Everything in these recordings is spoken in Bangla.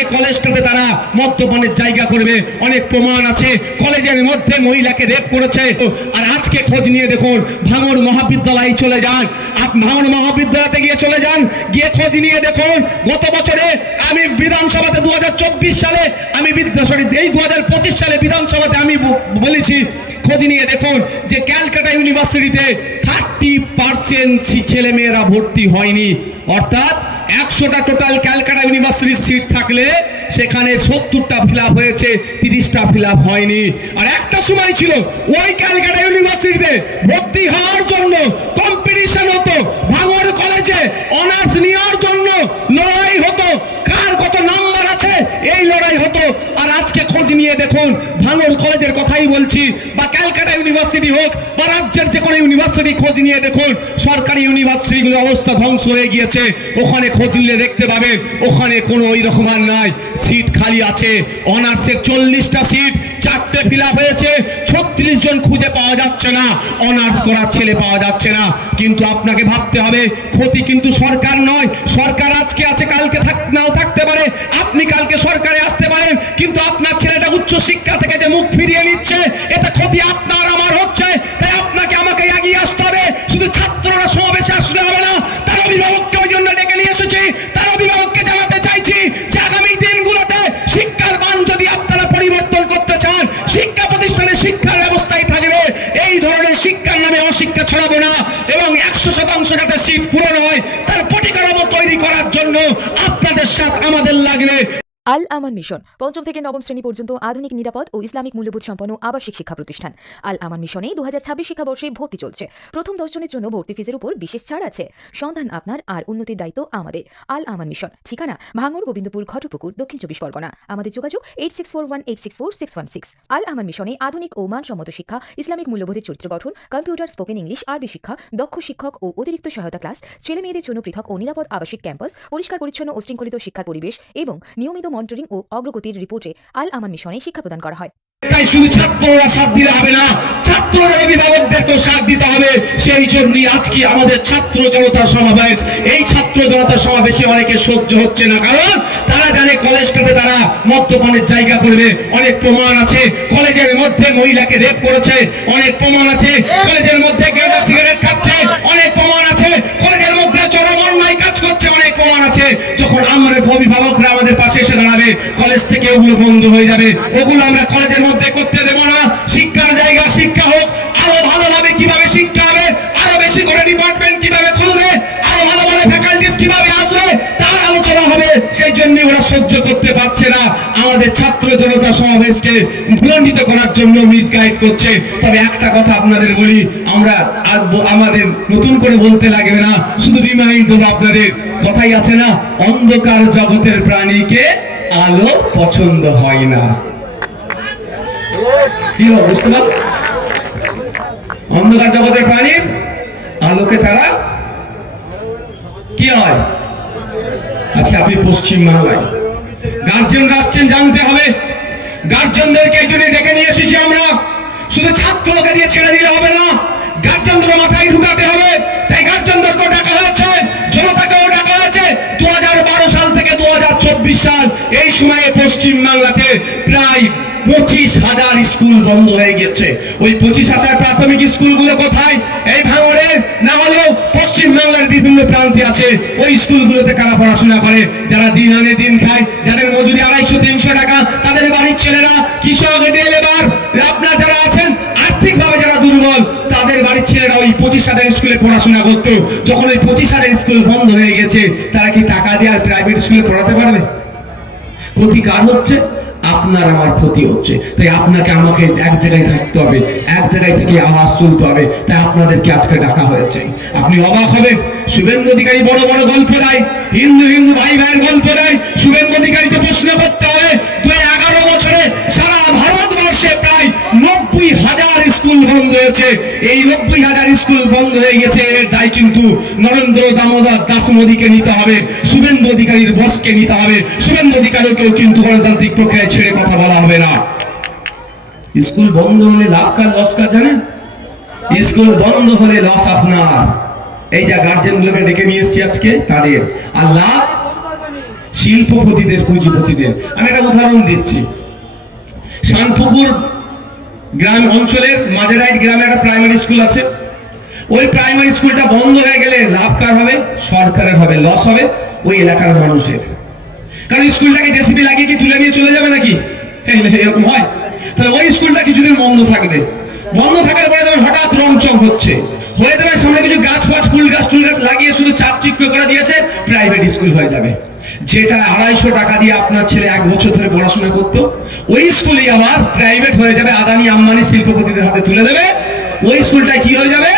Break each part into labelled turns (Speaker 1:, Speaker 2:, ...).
Speaker 1: জানে কলেজটাতে তারা মদ্যপানের জায়গা করবে। অনেক প্রমাণ আছে। কলেজের মধ্যে মহিলাকে রেপ করেছে। আর আজকে খোঁজ নিয়ে দেখুন ভাঙর মহাবিদ্যালয়ে চলে যান। আপ ভাঙর মহাবিদ্যালয়তে গিয়ে চলে যান। গিয়ে খোঁজ নিয়ে দেখুন, গত বছরে আমি বিধানসভাতে দু হাজার চব্বিশ সালে, আমি সরি এই দু হাজার পঁচিশ সালে বিধানসভাতে আমি বলেছি, খোঁজ নিয়ে দেখুন যে ক্যালকাটা ইউনিভার্সিটিতে থার্টি পার্সেন্ট ছেলে মেয়েরা ভর্তি হয়নি। অর্থাৎ একশোটা টোটাল ক্যালকাটা ইউনিভার্সিটির সিট থাকলে সেখানে সত্তরটা ফিল হয়েছে, তিরিশটা ফিল হয়নি। আর একটা সময় ছিল, ওই ক্যালকাটা ইউনিভার্সিটিতে ভর্তি হওয়ার জন্য কম্পিটিশন হতো। ভাঙর কলেজে অনার্স নেওয়ার জন্য লড়াই হতো। কার কত আছে এই লড়াই হতো, আর আজকে খোঁজ নিয়ে দেখুন ভাঙর কলেজের কথাই বলছি, বা ক্যালকাটা ইউনিভার্সিটি হোক, বা রাজ্যের যে কোনো ইউনিভার্সিটি খোঁজ নিয়ে দেখুন, সরকারি ইউনিভার্সিটিগুলো অবস্থা ধ্বংস হয়ে গিয়েছে। ওখানে খোঁজ নিলে দেখতে পাবেন, ওখানে কোনো ওই রকম আর নাই। সিট খালি আছে, অনার্সের চল্লিশটা সিট চারটে ফিল হয়েছে, ছত্রিশ জন খুঁজে পাওয়া যাচ্ছে না। অনার্স করার ছেলে পাওয়া যাচ্ছে না। কিন্তু আপনাকে ভাবতে হবে, ক্ষতি কিন্তু সরকার নয়। সরকার আজকে আছে, কালকে থাক, নাও থাকতে পারে। আপনি কালকে সরকারে আসতে পারেন, কিন্তু আপনার ছেলেটা উচ্চ শিক্ষা থেকে যে মুখ ফিরিয়ে নিচ্ছে, এতে ক্ষতি আপনার, আমার হচ্ছে। তাই আপনাকে আমাকে এগিয়ে আসতে হবে। শুধু ছাত্ররা সমাবেশে আসলে হবে না, তার অভিভাবককে ওই জন্য ডেকে নিয়ে এসেছি। তার অভিভাবককে আপনাদের সাথে আমাদের লাগবে
Speaker 2: আল আমান মিশন, পঞ্চম থেকে নবম শ্রেণি পর্যন্ত আধুনিক, নিরাপদ ও ইসলামিক মূল্যবোধ সম্পন্ন আবাসিক শিক্ষা প্রতিষ্ঠান। আল আমান মিশনে দু হাজার ছাব্বিশ শিক্ষাবর্ষে ভর্তি চলছে। প্রথম দর্শনের জন্য ভর্তি ফিজের উপর বিশেষ ছাড় আছে। সন্ধান আপনার আর উন্নতির দায়িত্ব আমাদের। আল আমান মিশন, ঠিকানা ভাঙর গোবিন্দপুর, ঘটপুকুর, দক্ষিণ চব্বিশ পরগনা। আমাদের যোগাযোগ eight six four one eight six four six one six Al Aman মিশনে আধুনিক ও মানসম্মত শিক্ষা, ইসলামিক মূল্যবোধের চরিত্র গঠন, কম্পিউটার, স্পোকেন ইংলিশ, আরবি শিক্ষা, দক্ষ শিক্ষক ও অতিরিক্ত সহায়তা ক্লাস ছেলে মেয়েদের জন্য পৃথক ও নিরাপদ আবাসিক ক্যাম্পাস, পরিষ্কার পরিচ্ছন্ন ও শৃঙ্খলিত শিক্ষার পরিবেশ এবং নিয়মিত মনিটরিং ও অগ্রগতির রিপোর্টে আল আমান মিশনে শিক্ষা প্রদান করা হয়।
Speaker 1: তাই শুধু ছাত্ররা সাথ দিলে হবে না ছাত্রদের অভিভাবকদেরকেও সাথ দিতে হবে, সেই জন্যই আজকে আমাদের ছাত্র সমাবেশ। এই ছাত্র সমাবেশে অনেকে সহ্য হচ্ছে না, কারণ তারা জানে কলেজটাতে তারা মদ্যপানের জায়গা করবে। অনেক প্রমাণ আছে, কলেজের মধ্যে মহিলাকে রেপ করেছে, অনেক প্রমাণ আছে, কলেজের মধ্যে গেঁজা সিগারেট খাচ্ছে, অনেক প্রমাণ আছে। প্রমাণ আছে, যখন আমাদের অভিভাবকরা আমাদের পাশে এসে দাঁড়াবে কলেজ থেকে ওগুলো বন্ধ হয়ে যাবে। ওগুলো আমরা কলেজের মধ্যে করতে দেবো না। শিক্ষার জায়গা, শিক্ষা হোক, আরও ভালোভাবে কীভাবে শিক্ষা হবে, আরও বেশি করে ডিপার্টমেন্ট কীভাবে জন্য ওরা সহ্য করতে পারছে না। আমাদের ছাত্র জনতা সমাবেশকে ভুলণ্ডিত করার জন্য মিসগাইড করছে। তবে একটা কথা আপনাদের বলি, আমরা আমাদের নতুন করে বলতে লাগবে না। শুধু রিমাইন্ড দেবো আপনাদের, কথাই আছে না, অন্ধকার জগতের প্রাণীকে আলো পছন্দ হয় না। অন্ধকার জগতের প্রাণীর আলোকে তারা কি হয়? আচ্ছা আপনি পশ্চিম বাংলায়। গার্জেনরা আসছেন, জানতে হবে। গার্জেনদেরকে এই ডেকে নিয়ে এসেছি আমরা। শুধু ছাত্রকে দিয়ে ছেড়ে দিলে হবে না গার্জেনদের মাথায় ঢুকাতে হবে। তাই গার্জেনদেরকেও ডাকা হয়েছে, জনতাকেও ডাকা হয়েছে। দু হাজার বারো সাল থেকে দু হাজার চব্বিশ সাল, এই সময়ে পশ্চিম বাংলাতে প্রায় পঁচিশ হাজার স্কুল বন্ধ হয়ে গেছে ওই পঁচিশ হাজার প্রাথমিক স্কুলগুলো কোথায়? এই ভাঙড়ের না হলেও পশ্চিম বাংলার বিভিন্ন প্রান্তে আছে। ওই স্কুলগুলোতে কারা পড়াশোনা করে? যারা দিন আনে দিন খায়, যাদের মজুরি আড়াইশো, তিনশো টাকা, তাদের বাড়ির ছেলেরা কৃষক লেবার, আপনার যারা আছেন, আর্থিকভাবে যারা দুর্বল, তাদের বাড়ির ছেলেরা ওই পঁচিশ হাজার স্কুলে পড়াশোনা করতো। যখন ওই পঁচিশ হাজার স্কুল বন্ধ হয়ে গেছে, তারা কি টাকা দিয়ে আর প্রাইভেট স্কুলে পড়াতে পারবে? ক্ষতি কার হচ্ছে? আপনার আমার ক্ষতি হচ্ছে। তাই আপনাকে আমাকে এক জায়গায় থাকতে হবে, এক জায়গায় থেকে আওয়াজ তুলতে হবে, তাই আপনাদেরকে আজকে ডাকা হয়েছে। আপনি অবাক হবেন, শুভেন্দু অধিকারী বড় বড় গল্প দেয়, হিন্দু হিন্দু ভাই ভাইয়ের গল্প দেয়, শুভেন্দু অধিকারীকে প্রশ্ন করতে হবে, দুই এগারো বছরে সারা ভারতবর্ষে প্রায় নব্বই হাজার স্কুল বন্ধ হয়েছে। এই নব্বই হাজার স্কুল বন্ধ হয়ে গেছে, এর দায় কিন্তু নরেন্দ্র দামোদর দাস মোদীকে নিতে হবে, শুভেন্দু অধিকারীর বসকে নিতে হবে। শুভেন্দু অধিকারীকেও কিন্তু গণতান্ত্রিক প্রক্রিয়ায় ছেড়ে কথা বলা হবে না। স্কুল বন্ধ হলে লাভ কার লস কার জানেন? স্কুল বন্ধ হলে লস আপনার। এই যা ডেকে নিয়ে এসছি আজকে, তাদের। আর লাভ শিল্পপতিদের, পুঁজিপতিদের। আমি একটা উদাহরণ দিচ্ছি। শানপুকুর গ্রাম অঞ্চলের মাঝেরাইট গ্রামে একটা প্রাইমারি স্কুল আছে। ওই প্রাইমারি স্কুলটা বন্ধ হয়ে গেলে লাভ কার হবে? সরকারের হবে লস হবে ওই এলাকার মানুষের। কারণ স্কুলটাকে জেসিবি লাগিয়ে কি তুলে নিয়ে চলে যাবে নাকি? এই- এরকম হয়। তাহলে ওই স্কুলটা কিছুদিন বন্ধ থাকবে। বন্ধ থাকার পরে তখন হঠাৎ রংচং হচ্ছে, হয়ে যাবে সামনে কিছু গাছ ফাছ, ফুল গাছ টুল গাছ লাগিয়ে শুধু চাপ চাকচিক্য করে দিয়েছে প্রাইভেট স্কুল হয়ে যাবে। যেটা আড়াইশো টাকা দিয়ে আপনার ছেলে এক বছর ধরে পড়াশোনা করতো, ওই স্কুলই আবার প্রাইভেট হয়ে যাবে, আদানি আম্বানি শিল্পপতিদের হাতে তুলে দেবে। ওই স্কুলটা কি হয়ে যাবে?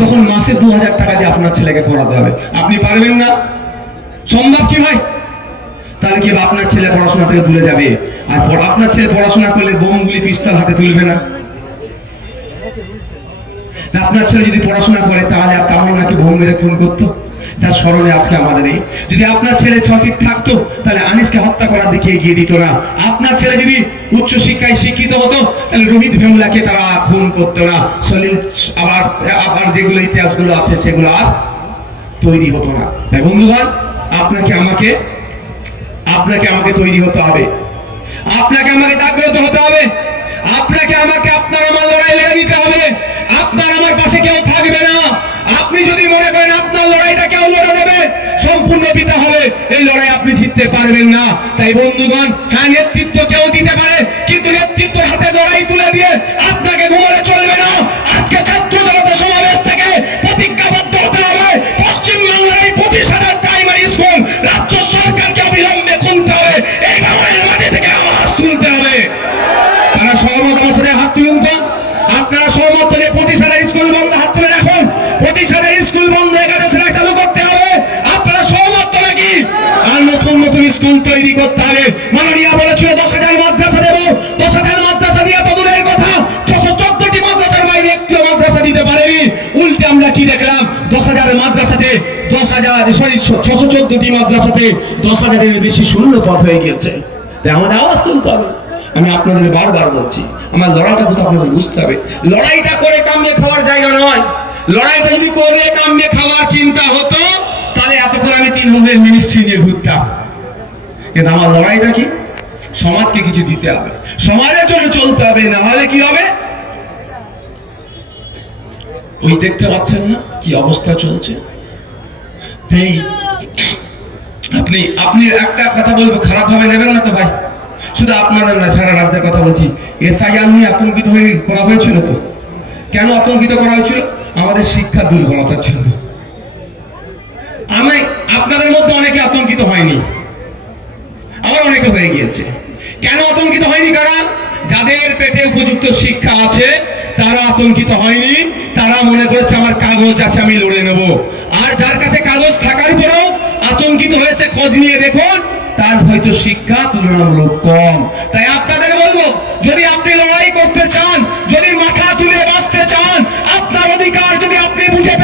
Speaker 1: তখন মাসে দু হাজার টাকা দিয়ে আপনার ছেলেকে পড়াতে হবে। আপনি পারবেন না। সম্ভব কি হয় তাহলে কি আপনার ছেলে পড়াশোনা থেকে দূরে যাবে? আর আপনার ছেলে পড়াশোনা করলে বোমগুলি পিস্তল হাতে তুলবে না। আপনার ছেলে যদি পড়াশোনা করে, তাহলে আর তেমন নাকি বোম মেরে খুন করতো? যার স্মরণে আজকে আমাদের এই। যদি আপনার ছেলে সঠিক থাকতো, তাহলে আনিসকে হত্যা করার দিকে এগিয়ে দিত না। আপনার ছেলে যদি উচ্চ শিক্ষায় শিক্ষিত হতো, তাহলে রোহিত ভেমুলাকে তারা খুন করতো না। সলিল আবার আবার যেগুলো ইতিহাসগুলো আছে, সেগুলো আর তৈরি হতো না। তাই বন্ধুগণ, আপনাকে আমাকে আপনাকে আমাকে তৈরি হতে হবে। আপনাকে আমাকে জাগ্রত হতে হবে। আপনাকে আমাকে, আপনার আমার লড়াই লড়ে নিতে হবে। আপনার আমার পাশে কেউ থাকবে না। আপনি যদি মনে করেন আপনার লড়াইটা কেউ লড়া দেবে সম্পূর্ণ পিতা হবে এই লড়াই আপনি জিততে পারবেন না। তাই বন্ধুগণ হ্যাঁ নেতৃত্ব কেউ দিতে পারে করতে হবে মাননীয় বলেছিল দশ হাজার মাদ্রাসা দেবো। দশ হাজার মাদ্রাসা দিয়ে তো কথা, ছশো চোদ্দটি মাদ্রাসার বাইরে একটিও মাদ্রাসা দিতে পারেনি। উল্টে আমরা কি দেখলাম? দশ হাজার মাদ্রাসাতে দশ হাজার সরি, ছশো চোদ্দটি মাদ্রাসাতে দশ হাজারের বেশি শূন্য পথ হয়ে গেছে তাই আমাদের আওয়াজ তুলতে হবে। আমি আপনাদের বারবার বলছি, আমার লড়াইটা কোথাও আপনাদের বুঝতে হবে। লড়াইটা করে কামিয়ে খাওয়ার জায়গা নয়। লড়াইটা যদি করে কামিয়ে খাওয়ার চিন্তা হতো, তাহলে এতক্ষণ আমি তিন হোমের মিনিস্ট্রি নিয়ে ঘুরতাম। কিন্তু আমার লড়াইটা কি? সমাজকে কিছু দিতে হবে। সমাজের জন্য চলতে হবে, না হলে কি হবে? ওই দেখতে পাচ্ছেন না কি অবস্থা চলছে? আপনি আপনি একটা কথা বলব খারাপ ভাবে নেবেন না তো ভাই? শুধু আপনাদের না, সারা রাজ্যের কথা বলছি। এসআইআর নিয়ে আতঙ্কিত হয়ে করা হয়েছিল তো? কেন আতঙ্কিত করা হয়েছিল? আমাদের শিক্ষা দুর্বলতার জন্য। আমি, আপনাদের মধ্যে অনেকে আতঙ্কিত হয়নি। আবার অনেকে হয়ে গিয়েছে। কেন আতঙ্কিত হয়নি কারণ যাদের পেটে উপযুক্ত শিক্ষা আছে, তারা আতঙ্কিত হয়নি। তারা মনে করেছে, আমার কাগজ আছে, আমি লড়ে নেব। আর যার কাছে কাগজ থাকার পরেও আতঙ্কিত হয়েছে, খোঁজ নিয়ে দেখুন, তার হয়তো শিক্ষা তুলনামূলক কম। তাই আপনাদের বলব, যদি আপনি লড়াই করতে চান, যদি মাথা তুলে বাঁচতে চান, আপনার অধিকার যদি আপনি বুঝে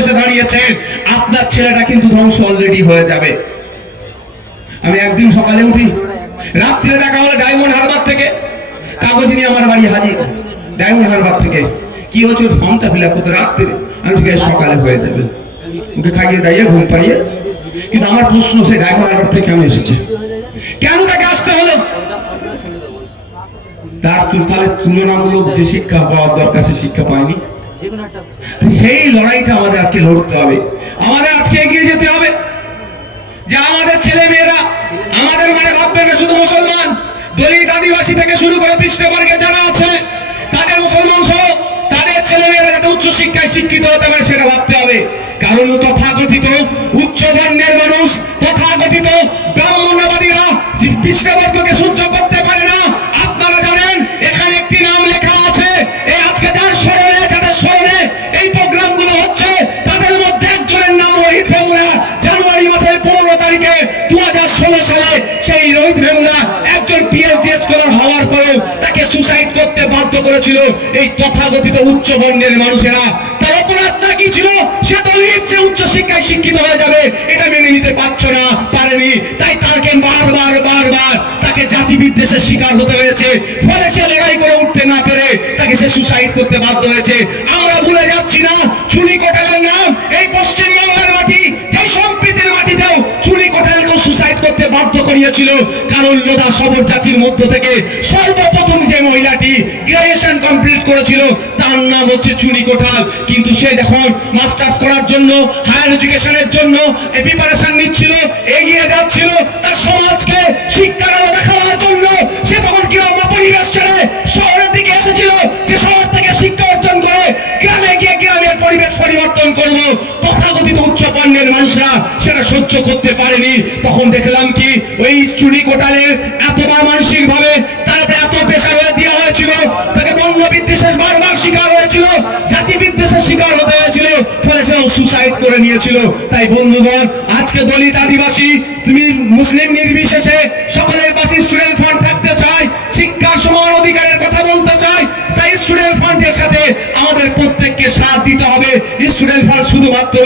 Speaker 1: এসে দাঁড়িয়েছেন আপনার ছেলেটা কিন্তু ধ্বংস অলরেডি হয়ে যাবে। আমি একদিন সকালে উঠি, রাত্রে দেখা হলো ডায়মন্ড হারবার থেকে। কাগজ নিয়ে আমার বাড়ি হাজির ডায়মন্ড হারবার থেকে। কি হচ্ছে ওর ফর্মটা ফিল আপ করতে রাত্রে। আমি ঠিক আছে, সকালে হয়ে যাবে। ওকে খাইয়ে দাইয়ে ঘুম পাড়িয়ে, কিন্তু আমার প্রশ্ন সে ডায়মন্ড হারবার থেকে কেন এসেছে? কেন তাকে আসতে হলো? তার তাহলে তুলনামূলক যে শিক্ষা পাওয়ার দরকার, সে শিক্ষা পায়নি। সেই লড়াইটা আমাদের আজকে লড়তে হবে। আমাদের আজকে এগিয়ে যেতে হবে। যে আমাদের ছেলে মেয়েরা আমাদের মানে ভাববেন না শুধু মুসলমান, দলিত আদিবাসী থেকে শুরু করে পৃষ্ঠবর্গে যারা আছে, তাদের মুসলমান সহ তাদের ছেলে মেয়েরা যাতে উচ্চ শিক্ষায় শিক্ষিত হতে পারে সেটা ভাবতে হবে। কারণ তথাকথিত উচ্চ বর্ণের মানুষ, তথাকথিত ব্রাহ্মণ্যবাদীরা পৃষ্ঠবর্গকে সহ্য করতে সেই রোহিত ভেমুরা একজন পিএইচডি স্কলার হওয়ার পরেও তাকে সুসাইড করতে বাধ্য করেছিল। এই তথাকথিত উচ্চ বর্ণের মানুষেরা। তার অপরাধটা কি ছিল? সে তো ইচ্ছে উচ্চ শিক্ষায় শিক্ষিত হয়ে যাবে। এটা মেনে নিতে পারছ না, পারেনি। তাই তাকে বারবার বারবার তাকে জাতি বিদ্বেষের শিকার হতে হয়েছে। ফলে সে লড়াই করে উঠতে না পেরে তাকে সে সুসাইড করতে বাধ্য হয়েছে। আমরা ভুলে যাচ্ছি না, চুনি কোটালের নাম, এই পশ্চিম করতে বাধ্য করিয়েছিল, কারণ লোধা সবর জাতির মধ্য থেকে সর্বপ্রথম যে মহিলাটি গ্রাজুয়েশন কমপ্লিট করেছিল, তার নাম হচ্ছে চুনি কোঠাল। কিন্তু সে যখন মাস্টার্স করার জন্য হায়ার এডুকেশনের জন্য প্রিপারেশন নিচ্ছিল, এগিয়ে যাচ্ছিল, তার সমাজকে শিক্ষার আলো দেখানোর জন্য, সে তখন গ্রাম্য পরিবেশ ছেড়ে শহরের দিকে এসেছিল, যে শহর থেকে শিক্ষা অর্জন করে গ্রামে গিয়ে গ্রামের পরিবেশ পরিবর্তন করব। বর্ণের মানুষরা সেটা সহ্য করতে পারেনি। তখন দেখলাম কি, ওই চুনি কোটালের এতবার মানসিক ভাবে তারপরে এত পেশা হয়ে দেওয়া হয়েছিল, তাকে বন্য বিদ্বেষের বারবার শিকার হয়েছিল, জাতি বিদ্বেষের শিকার হতে হয়েছিল, ফলে সে সুসাইড করে নিয়েছিল। তাই বন্ধুগণ, আজকে দলিত আদিবাসী, তুমি মুসলিম নির্বিশেষে সকলের স্টুডেন্ট ফর শুধুমাত্র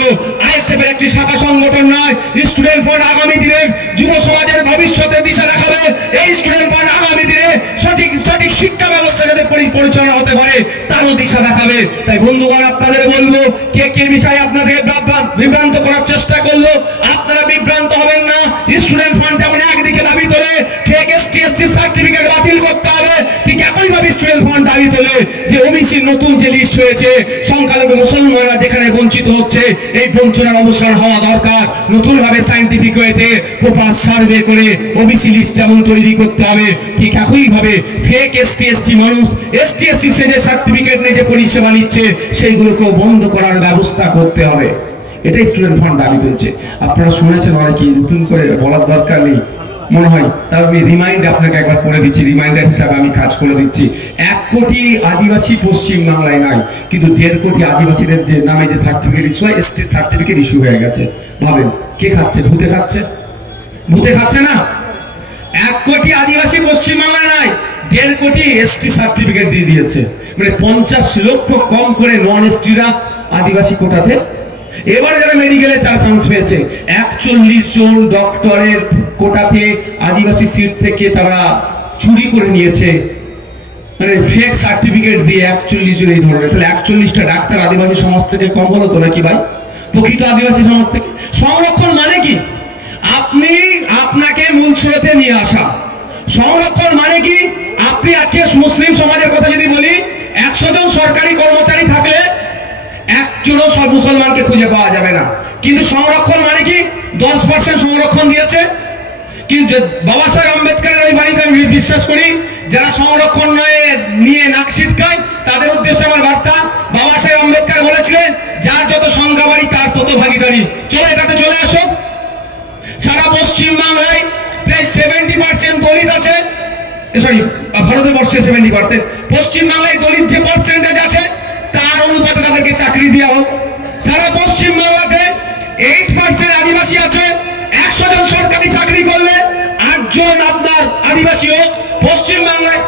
Speaker 1: আইএসএফ এর একটি শাখা সংগঠন নয় স্টুডেন্ট ফর আগামী দিনে যুব সমাজের ভবিষ্যতের দিশা দেখাবে। এই স্টুডেন্ট ফর আগামী দিনে সঠিক সঠিক শিক্ষা ব্যবস্থা যাতে পরিচালনা হতে পারে, তারও দিশা দেখাবে। তাই বন্ধুগণ, আপনাদের বলব, কে কে বিষয়ে আপনাদের বিভ্রান্ত করার চেষ্টা করল যে ওবিসি নতুন যে লিস্ট হয়েছে, সংখ্যালঘু মুসলমানরা যেখানে বঞ্চিত হচ্ছে, এই বঞ্চনার অবসর হওয়া দরকার। নতুন ভাবে সাইন্টিফিক ওয়েতে প্রপার সার্ভে করে ওবিসি লিস্ট যেমন তৈরি করতে হবে, ঠিক একই ভাবে ফেক এসটিএসসি মানুষ এসটিএসসি সে যে সার্টিফিকেট নিয়ে যে পরিষেবা নিচ্ছে, সেইগুলোকেও বন্ধ করার ব্যবস্থা করতে হবে। এটাই স্টুডেন্ট ফান্ড দাবি তুলছে আপনারা শুনেছেন অনেকেই, নতুন করে বলার দরকার নেই। মনে হয় তার আমি রিমাইন্ড আপনাকে একবার করে দিচ্ছি রিমাইন্ডার হিসাবে আমি কাজ করে দিচ্ছি। এক কোটি আদিবাসী পশ্চিম বাংলায় নাই, কিন্তু দেড় কোটি আদিবাসীদের যে নামে যে সার্টিফিকেট ইস্যু হয় এসটি সার্টিফিকেট ইস্যু হয়ে গেছে। ভাবেন, কে খাচ্ছে, ভূতে খাচ্ছে? ভূতে খাচ্ছে না? এক কোটি আদিবাসী পশ্চিম বাংলায় নাই, দেড় কোটি এসটি সার্টিফিকেট দিয়ে দিয়েছে। মানে পঞ্চাশ লক্ষ কম করে নন এসটিরা আদিবাসী কোটাতে। এবারে যারা মেডিকেলে চার চান্স পেয়েছে, একচল্লিশ জন ডক্টরের কোটাতে আদিবাসী সিট থেকে তারা চুরি করে নিয়েছে। মানে ফেক সার্টিফিকেট দিয়ে একচল্লিশ জন এই ধরনের। তাহলে একচল্লিশটা ডাক্তার আদিবাসী সমাজ থেকে কম হলো তো নাকি ভাই? প্রকৃত আদিবাসী সমাজ থেকে। সংরক্ষণ মানে কি? আপনি আপনাকে মূল স্রোতে নিয়ে আসা। সংরক্ষণ মানে কি? আপনি আজকে মুসলিম সমাজের কথা যদি বলি, একশো জন সরকারি কর্মচারী থাকলে একজনও সব মুসলমানকে খুঁজে পাওয়া যাবে না। কিন্তু সংরক্ষণ মানে কি? দশ পার্সেন্ট সংরক্ষণ দিয়েছে। কিন্তু বাবা সাহেব আম্বেদকরের ওই বাড়িতে আমি বিশ্বাস করি, যারা সংরক্ষণ নয়, নিয়ে নাক ছিটকায়, তাদের উদ্দেশ্যে আমার বার্তা, বাবা সাহেব আম্বেদকর বলেছিলেন, যার যত সংখ্যা বাড়ি, তার তত ভাগিদারি। চলো, এটাতে চলে আসো। সারা পশ্চিম বাংলায় প্রায় সেভেন্টি পার্সেন্ট দলিত আছে। সরি ভারতবর্ষে সেভেন্টি পার্সেন্ট পশ্চিম বাংলায় দলিত যে পার্সেন্টেজ আছে, তার অনুপাতে তাদেরকে চাকরি দেওয়া হোক। সারা পশ্চিম বাংলাতে এইট পার্সেন্ট আদিবাসী আছে। একশো জন সরকারি চাকরি করলে আটজন আপনার আদিবাসী হোক পশ্চিম বাংলায়